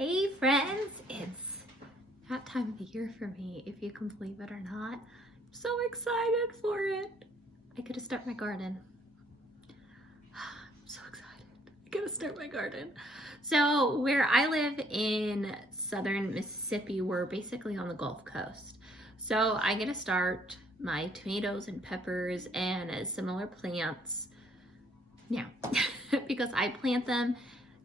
Hey friends, it's that time of the year for me, if you can believe it or not. I'm so excited for it. I get to start my garden. I'm so excited. I get to start my garden. So where I live in southern Mississippi, we're basically on the Gulf Coast. So I get to start my tomatoes and peppers and similar plants now because I plant them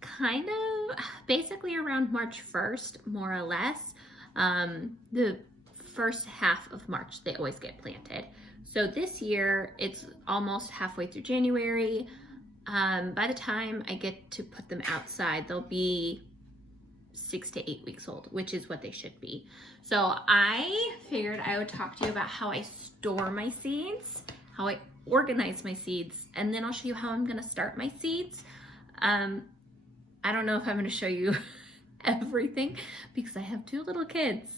kind of basically around March 1st, more or less. The first half of March, they always get planted. So this year, it's almost halfway through January. By the time I get to put them outside, they'll be 6 to 8 weeks old, which is what they should be. So I figured I would talk to you about how I store my seeds, how I organize my seeds, and then I'll show you how I'm gonna start my seeds. I don't know if I'm going to show you everything because I have 2 little kids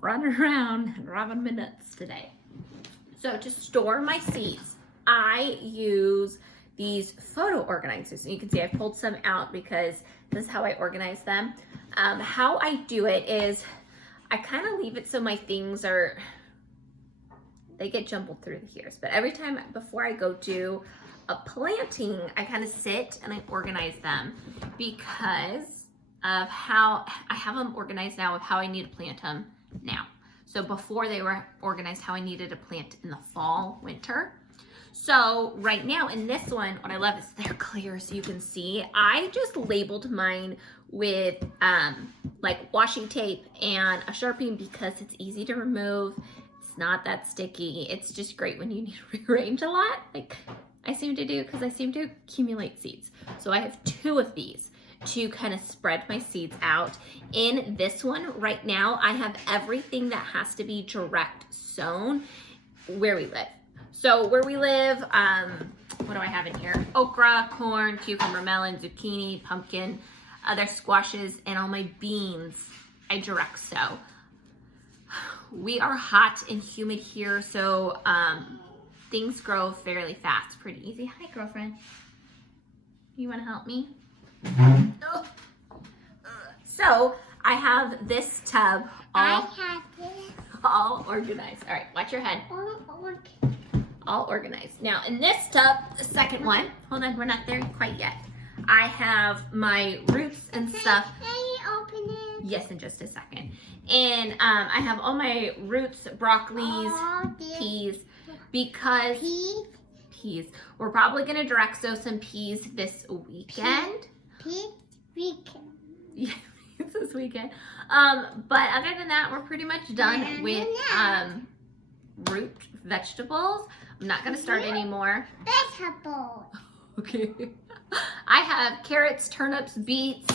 running around and robbing me nuts today. So to store my seeds, I use these photo organizers. And you can see I pulled some out because this is how I organize them. How I do it is I kind of leave it so my things they get jumbled through the years. But every time before I go do a planting, I kind of sit and I organize them because of how I have them organized now of how I need to plant them now. So before they were organized how I needed to plant in the fall, winter. So right now in this one, what I love is they're clear so you can see. I just labeled mine with like washi tape and a Sharpie because it's easy to remove. It's not that sticky. It's just great when you need to rearrange a lot. Like I seem to do because I seem to accumulate seeds. So I have 2 of these to kind of spread my seeds out. In this one right now, I have everything that has to be direct sown where we live. So where we live, what do I have in here? Okra, corn, cucumber, melon, zucchini, pumpkin, other squashes, and all my beans I direct sow. We are hot and humid here, so things grow fairly fast, pretty easy. Hi, girlfriend. You want to help me? Oh. So I have this tub all organized. All right, watch your head. All organized. Now in this tub, the second one, hold on, we're not there quite yet. I have my roots and stuff. Can you open it? Yes, in just a second. And I have all my roots, broccolis, peas. Because peas. We're probably gonna direct sow some peas this weekend. Peas weekend. Yeah, peas this weekend. But other than that, we're pretty much done with root vegetables. I'm not gonna start anymore. Vegetables. Okay. I have carrots, turnips, beets.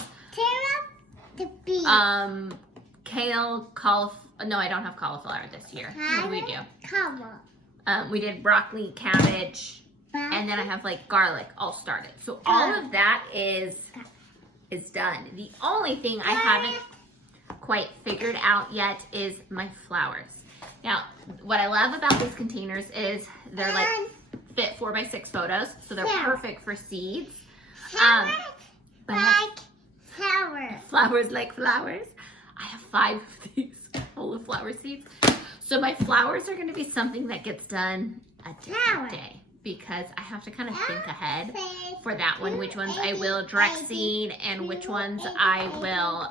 The beets. Kale, cauliflower. No, I don't have cauliflower this year. What do we do? We did broccoli, cabbage, and then I have like garlic all started. So all of that is done. The only thing I haven't quite figured out yet is my flowers. Now, what I love about these containers is they're like fit 4x6 photos, so they're perfect for seeds. Flowers like flowers. I have 5 of these full of flower seeds. So my flowers are going to be something that gets done a different day because I have to kind of think ahead for that one, which ones I will direct seed and which ones I will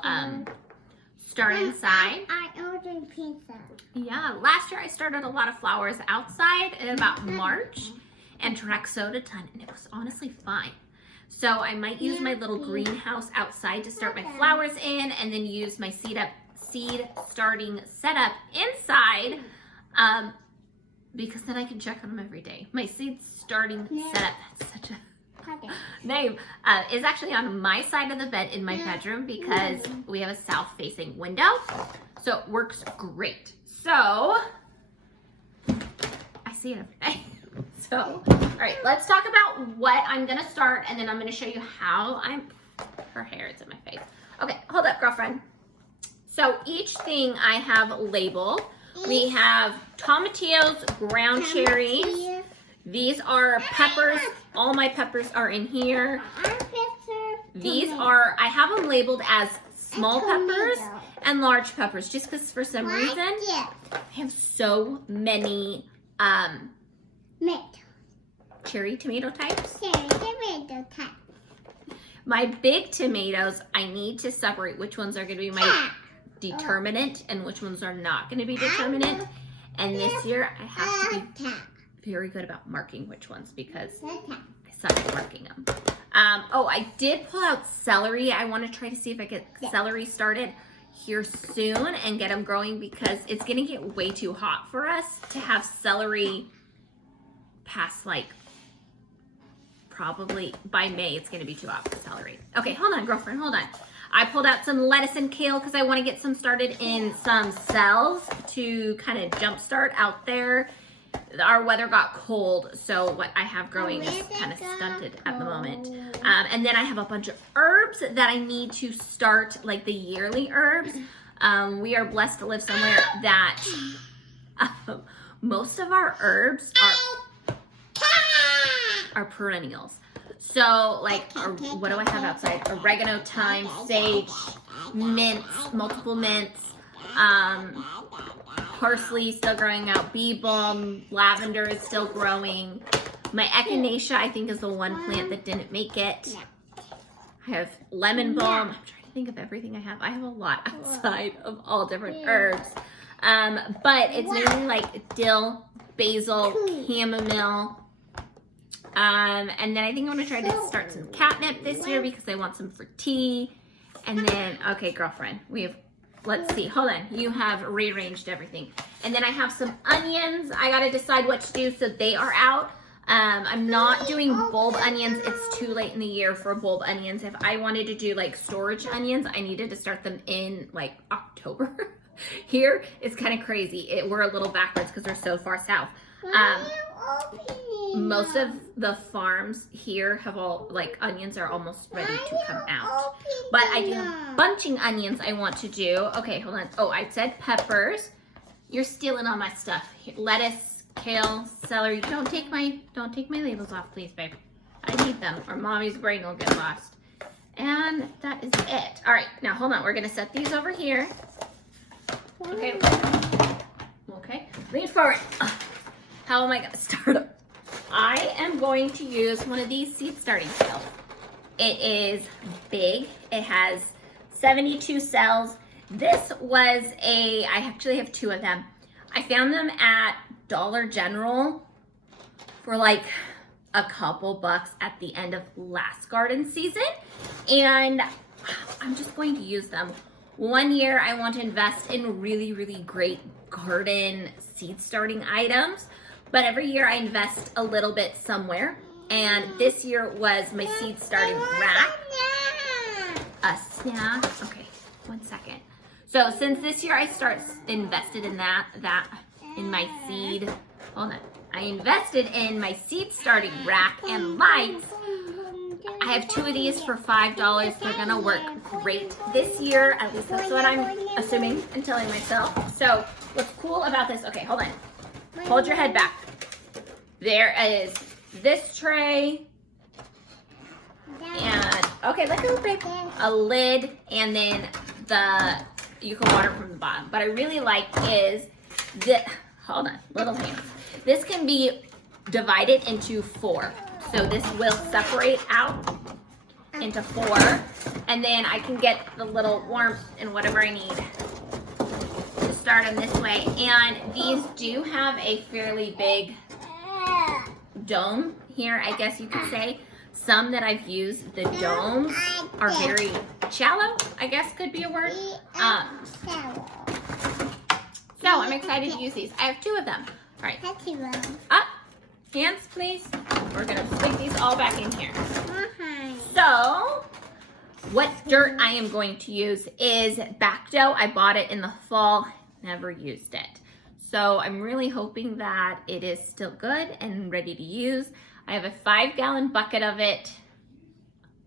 start inside. I ordered pizza. Yeah, last year I started a lot of flowers outside in about March and direct sowed a ton, and it was honestly fine. So I might use my little greenhouse outside to start my flowers in and then use my seed starting setup inside because then I can check on them every day. My seed starting setup, that's such a name, is actually on my side of the bed in my bedroom because we have a south facing window. So it works great. So I see it every day. So, all right, let's talk about what I'm gonna start and then I'm gonna show you how her hair is in my face. Okay, hold up, girlfriend. So each thing I have labeled. We have tomatillos, ground cherries. These are peppers. All my peppers are in here. These are, I have them labeled as small peppers and large peppers, just because for some reason Yeah. I have so many cherry tomato types. Tomato type. My big tomatoes, I need to separate which ones are going to be my determinant and which ones are not going to be determinant. And this year I have to be very good about marking which ones because I suck at marking them. Oh, I did pull out celery. I want to try to see if I get celery started here soon and get them growing because it's going to get way too hot for us to have celery past like probably by May. It's going to be too hot for celery. Okay, hold on, girlfriend, hold on. I pulled out some lettuce and kale because I want to get some started in some cells to kind of jumpstart out there. Our weather got cold, so what I have growing is kind of stunted at the moment. And then I have a bunch of herbs that I need to start, like the yearly herbs. We are blessed to live somewhere that most of our herbs are perennials. So, like, what do I have outside? Oregano, thyme, sage, mints, multiple mints, parsley still growing out, bee balm, lavender is still growing. My echinacea, I think, is the one plant that didn't make it. I have lemon balm. I'm trying to think of everything I have. I have a lot outside of all different herbs. But it's mainly like dill, basil, chamomile. And then I think I'm gonna try to start some catnip this year because I want some for tea. And then, okay, girlfriend, we have, let's see, hold on. You have rearranged everything. And then I have some onions. I gotta decide what to do, so they are out. I'm not doing bulb onions. It's too late in the year for bulb onions. If I wanted to do like storage onions, I needed to start them in like October. Here, it's kind of crazy. We're a little backwards because we're so far south. Most of the farms here have all, like, onions are almost ready to come out. But I do have bunching onions I want to do. Okay, hold on. Oh, I said peppers. You're stealing all my stuff. Here, lettuce, kale, celery. Don't take my labels off, please, babe. I need them or Mommy's brain will get lost. And that is it. All right, now hold on. We're gonna set these over here. Okay. Okay. Lean forward. How am I gonna start them? I am going to use one of these seed starting cells. It is big. It has 72 cells. This was I actually have two of them. I found them at Dollar General for like a couple bucks at the end of last garden season. And I'm just going to use them. One year I want to invest in really, really great garden seed starting items. But every year I invest a little bit somewhere. And this year was my seed starting rack. A snack. Okay, 1 second. So since this year I invested in in my seed. Hold on. I invested in my seed starting rack and lights. I have two of these for $5. They're gonna work great this year. At least that's what I'm assuming and telling myself. So what's cool about this, okay, hold on. Hold your head back. There is this tray. And, okay, let go, babe. A lid, and then you can water from the bottom. But I really like is hold on, little hands. This can be divided into 4. So this will separate out into 4. And then I can get the little warmth and whatever I need to start them this way. And these do have a fairly big dome here, I guess you could say. Some that I've used, the domes are very shallow, I guess could be a word. So I'm excited to use these. I have 2 of them. All right. Up. Hands, please. We're going to stick these all back in here. So what dirt I am going to use is back dough. I bought it in the fall, never used it. So I'm really hoping that it is still good and ready to use. I have a 5-gallon bucket of it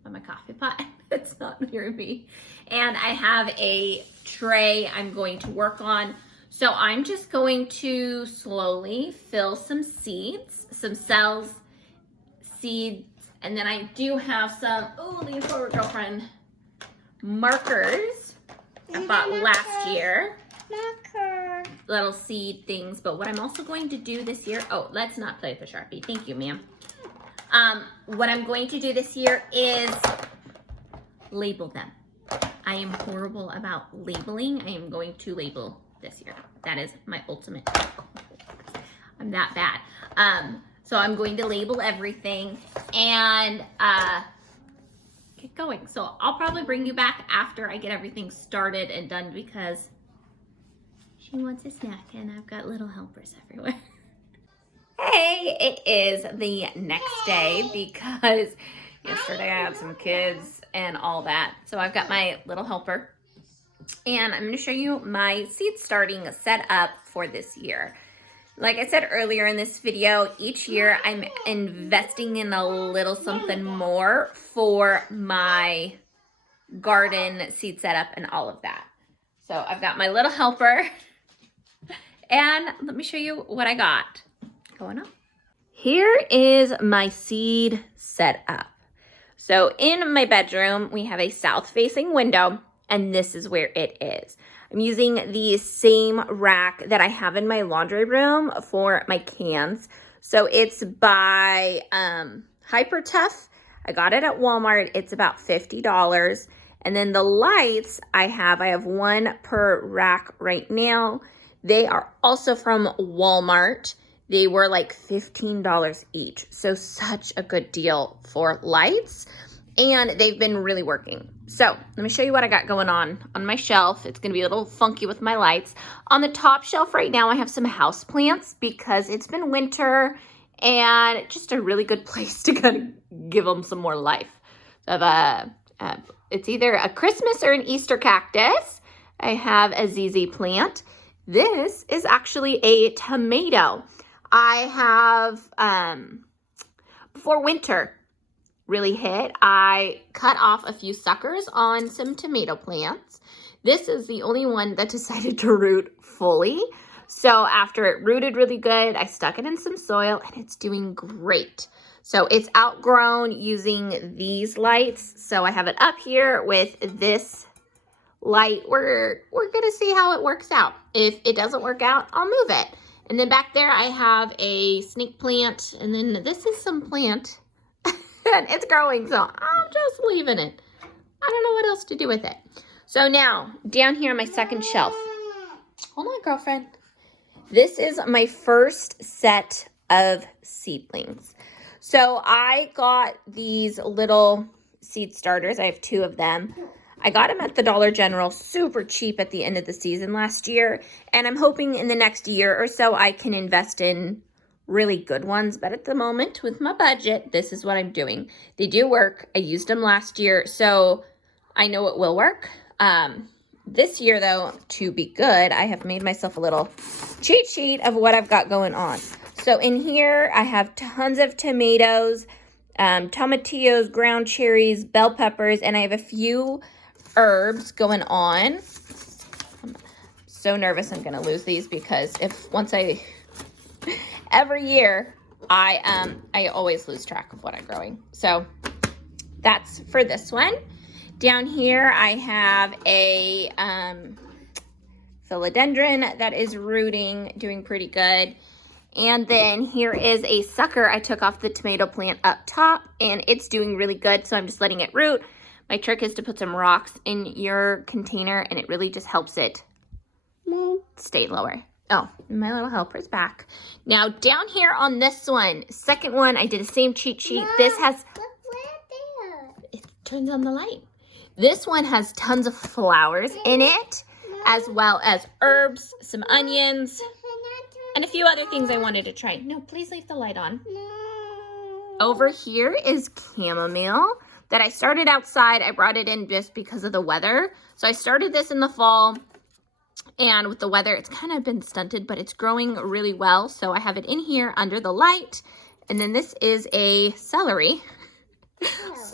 on my coffee pot. It's not near me. And I have a tray I'm going to work on. So I'm just going to slowly fill some seeds, some cells, seeds, and then I do have some, oh, lean forward, girlfriend, markers I bought last year. Marker. Little seed things. But what I'm also going to do this year, oh, let's not play with the Sharpie. Thank you, ma'am. What I'm going to do this year is label them. I am horrible about labeling. I am going to label this year. That is my ultimate goal. I'm that bad. So I'm going to label everything and get going. So I'll probably bring you back after I get everything started and done because she wants a snack and I've got little helpers everywhere. Hey, it is the next day because yesterday I had some kids and all that. So I've got my little helper and I'm going to show you my seed starting setup for this year. Like I said earlier in this video, each year I'm investing in a little something more for my garden seed setup and all of that. So I've got my little helper and let me show you what I got going on. Here is my seed setup. So in my bedroom, we have a south-facing window, and this is where it is. I'm using the same rack that I have in my laundry room for my cans. So it's by Hyper Tough. I got it at Walmart. It's about $50. And then the lights I have one per rack right now. They are also from Walmart. They were like $15 each. So such a good deal for lights. And they've been really working. So let me show you what I got going on my shelf. It's going to be a little funky with my lights. On the top shelf right now, I have some house plants because it's been winter and just a really good place to kind of give them some more life. So I have it's either a Christmas or an Easter cactus. I have a ZZ plant. This is actually a tomato. I have, before winter really hit, I cut off a few suckers on some tomato plants. This is the only one that decided to root fully. So after it rooted really good, I stuck it in some soil and it's doing great. So it's outgrown using these lights. So I have it up here with this light. We're gonna see how it works out. If it doesn't work out, I'll move it. And then back there I have a snake plant, and then this is some plant. And it's growing, so I'm just leaving it. I don't know what else to do with it. So now, down here on my second shelf. Hold on, girlfriend. This is my first set of seedlings. So I got these little seed starters. I have 2 of them. I got them at the Dollar General super cheap at the end of the season last year. And I'm hoping in the next year or so I can invest in really good ones. But at the moment with my budget, this is what I'm doing. They do work. I used them last year, so I know it will work. This year though, to be good, I have made myself a little cheat sheet of what I've got going on. So in here, I have tons of tomatoes, tomatillos, ground cherries, bell peppers, and I have a few herbs going on. I'm so nervous I'm gonna lose these because every year I always lose track of what I'm growing. So that's for this one. Down here I have a philodendron that is rooting, doing pretty good. And then here is a sucker I took off the tomato plant up top, and it's doing really good, so I'm just letting it root. My trick is to put some rocks in your container, and it really just helps it stay lower. Oh, my little helper's back. Now, down here on this one, second one, I did the same cheat sheet. Mom, this has... there. It turns on the light. This one has tons of flowers in it, as well as herbs, some onions, and a few other things I wanted to try. No, please leave the light on. No. Over here is chamomile that I started outside. I brought it in just because of the weather. So I started this in the fall, and with the weather, it's kind of been stunted, but it's growing really well. So I have it in here under the light. And then this is a celery.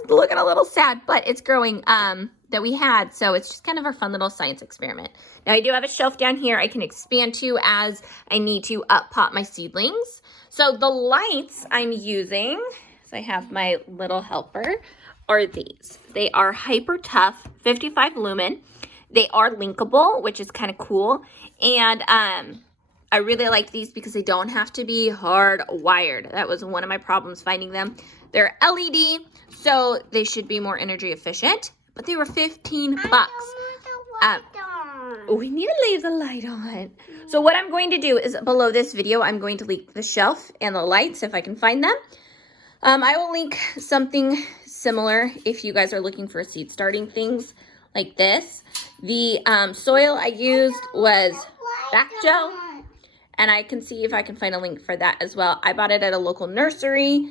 Looking a little sad, but it's growing that we had. So it's just kind of a fun little science experiment. Now I do have a shelf down here I can expand to as I need to up pot my seedlings. So the lights I'm using, so I have my little helper, are these. They are Hyper Tough 55 lumen. They are linkable, which is kind of cool. And I really like these because they don't have to be hardwired. That was one of my problems finding them. They're LED, so they should be more energy efficient. But they were 15 bucks. We need to leave the light on. So what I'm going to do is below this video, I'm going to link the shelf and the lights if I can find them. I will link something similar if you guys are looking for seed starting things like this. The soil I used was back gel, and I can see if I can find a link for that as well. I bought it at a local nursery.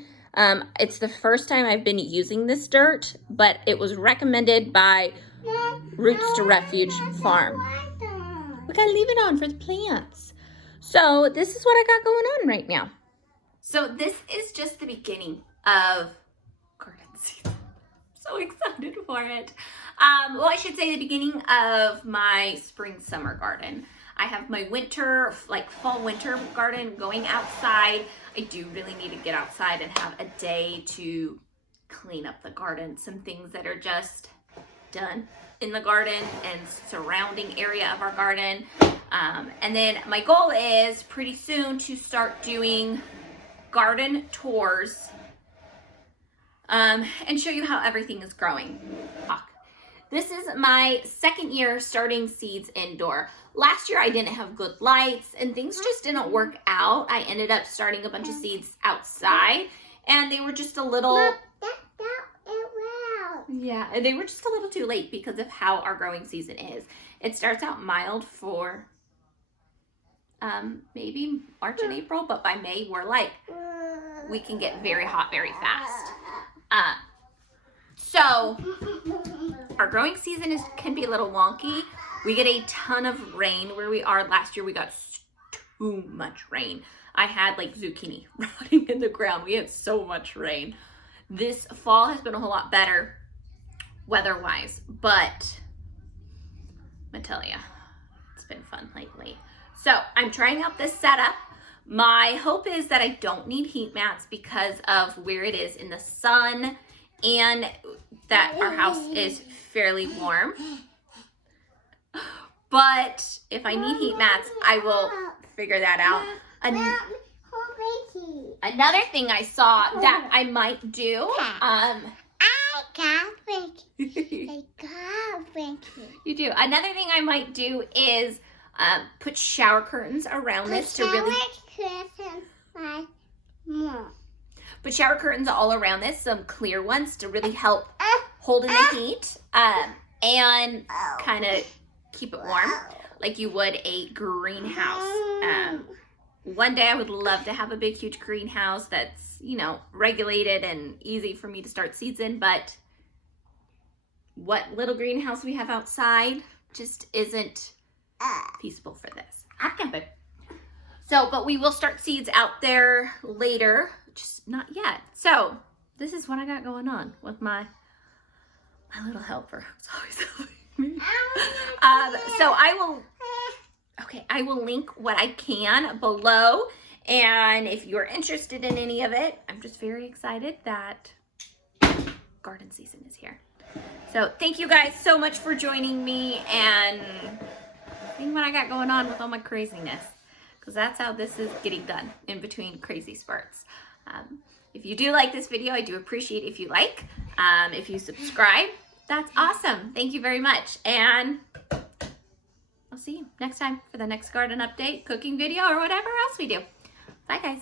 It's the first time I've been using this dirt, but it was recommended by Roots to Refuge Farm. We gotta leave it on for the plants. So this is what I got going on right now. So this is just the beginning of garden season. So excited for it. Well, I should say the beginning of my spring-summer garden. I have my winter, like fall-winter garden going outside. I do really need to get outside and have a day to clean up the garden. Some things that are just done in the garden and surrounding area of our garden. And then my goal is pretty soon to start doing garden tours and show you how everything is growing. This is my second year starting seeds indoor. Last year I didn't have good lights and things just didn't work out. I ended up starting a bunch of seeds outside and they were just a little, they were just a little too late because of how our growing season is. It starts out mild for maybe March and April, but by May we're like, we can get very hot very fast. So our growing season can be a little wonky. We get a ton of rain where we are. Last year we got too much rain. I had like zucchini rotting in the ground. We had so much rain. This fall has been a whole lot better weather-wise, but I'm gonna tell you, it's been fun lately. So I'm trying out this setup. My hope is that I don't need heat mats because of where it is in the sun and that our house is fairly warm. But if I need heat mats, I will figure that out. Another thing I saw that I might do, you do. Another thing I might do is put shower curtains around this to really put shower curtains all around this, some clear ones to really help hold in the heat and kind of keep it warm like you would a greenhouse. One day I would love to have a big huge greenhouse that's, you know, regulated and easy for me to start seeds in, but what little greenhouse we have outside just isn't feasible for this. So, but we will start seeds out there later, just not yet. So this is what I got going on with my little helper. It's always helping me. So I will link what I can below. And if you're interested in any of it, I'm just very excited that garden season is here. So thank you guys so much for joining me and seeing what I got going on with all my craziness. Because that's how this is getting done, in between crazy spurts. If you do like this video, I do appreciate if you like. If you subscribe, that's awesome. Thank you very much. And I'll see you next time for the next garden update, cooking video, or whatever else we do. Bye, guys.